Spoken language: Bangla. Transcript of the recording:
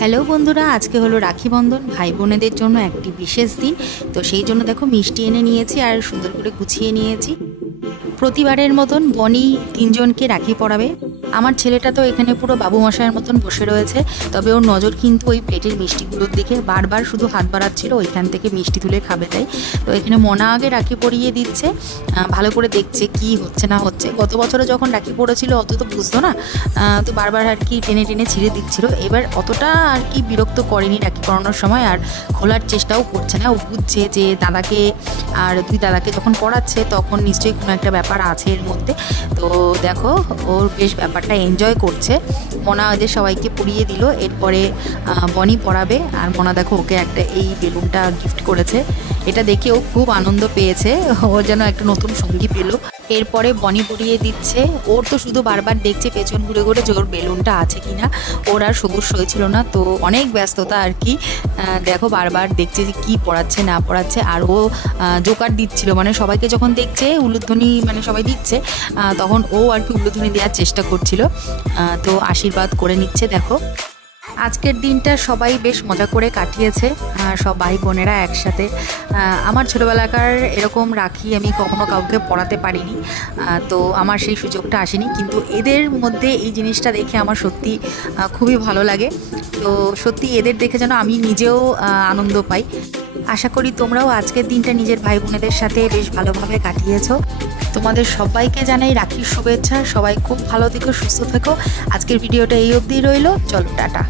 হ্যালো বন্ধুরা, আজকে হলো রাখি বন্ধন। ভাই বোনেদের জন্য একটি বিশেষ দিন। তো সেই জন্য দেখো মিষ্টি এনে নিয়েছি আর সুন্দর করে গুছিয়ে নিয়েছি। প্রতিবারের মতন বনি তিনজনকে রাখি পরাবে। আমার ছেলেটা তো এখানে পুরো বাবু মশাইয়ের মতন বসে রয়েছে, তবে ওর নজর কিন্তু ওই প্লেটের মিষ্টিগুলোর দিকে। বারবার শুধু হাত বাড়াচ্ছিল ওইখান থেকে মিষ্টি তুলে খাবে তাই। তো এখানে মনা আগে রাখি পরিয়ে দিচ্ছে, ভালো করে দেখছে কি হচ্ছে না হচ্ছে। গত বছরে যখন রাখি পড়েছিল অত তো বুঝতো না, তো বারবার আর কি টেনে টেনে ছিঁড়ে দিচ্ছিল। এবার অতটা আর কি বিরক্ত করেনি রাখি পরানোর সময়, আর খোলার চেষ্টাও করছে না। ও বুঝছে যে দাদাকে আর দুই দাদাকে যখন পড়াচ্ছে তখন নিশ্চয়ই কোনো একটা ব্যাপার আছে এর মধ্যে। তো দেখো ওর বেশ ব্যাপারটা এনজয় করছে। মনা ওদের সবাইকে পরিয়ে দিল, এরপরে বনি পড়াবে। আর মনা দেখো ওকে একটা এই বেলুনটা গিফট করেছে, এটা দেখে ও খুব আনন্দ পেয়েছে, ও যেন একটা নতুন সঙ্গী পেল। এরপরে বনি পরিয়ে দিচ্ছে। ওর তো শুধু বারবার দেখছে পেছন ঘুরে ঘুরে যে ওর বেলুনটা আছে কিনা। ওর আর সবুজ হয়েছিল না, তো অনেক ব্যস্ততা আর কি। দেখো বারবার দেখছে যে কী পড়াচ্ছে না পড়াচ্ছে। আর ও জোকার দিচ্ছিল, মানে সবাইকে যখন দেখছে উলুধ্বনি মানে সবাই দিচ্ছে, তখন ও আর কি উলুধ্বনি দেওয়ার চেষ্টা করছিল। তো আশীর্বাদ করে নিচ্ছে দেখো। আজকের দিনটা সবাই বেশ মজা করে কাটিয়েছে, সব ভাই বোনেরা একসাথে। আমার ছোটোবেলাকার এরকম রাখি আমি কখনো কাউকে পড়াতে পারিনি, তো আমার সেই সুযোগটা আসেনি। কিন্তু এদের মধ্যে এই জিনিসটা দেখে আমার সত্যি খুবই ভালো লাগে। তো সত্যি এদের দেখে যেন আমি নিজেও আনন্দ পাই। আশা করি তোমরাও আজকের দিনটা নিজের ভাই বোনেদের সাথে বেশ ভালোভাবে কাটিয়েছো। তোমাদের সবাইকে জানাই রাখির শুভেচ্ছা। সবাই খুব ভালো থেকো, সুস্থ থেকো। আজকের ভিডিওটা এই অবধিই রইলো। চলো টাটা।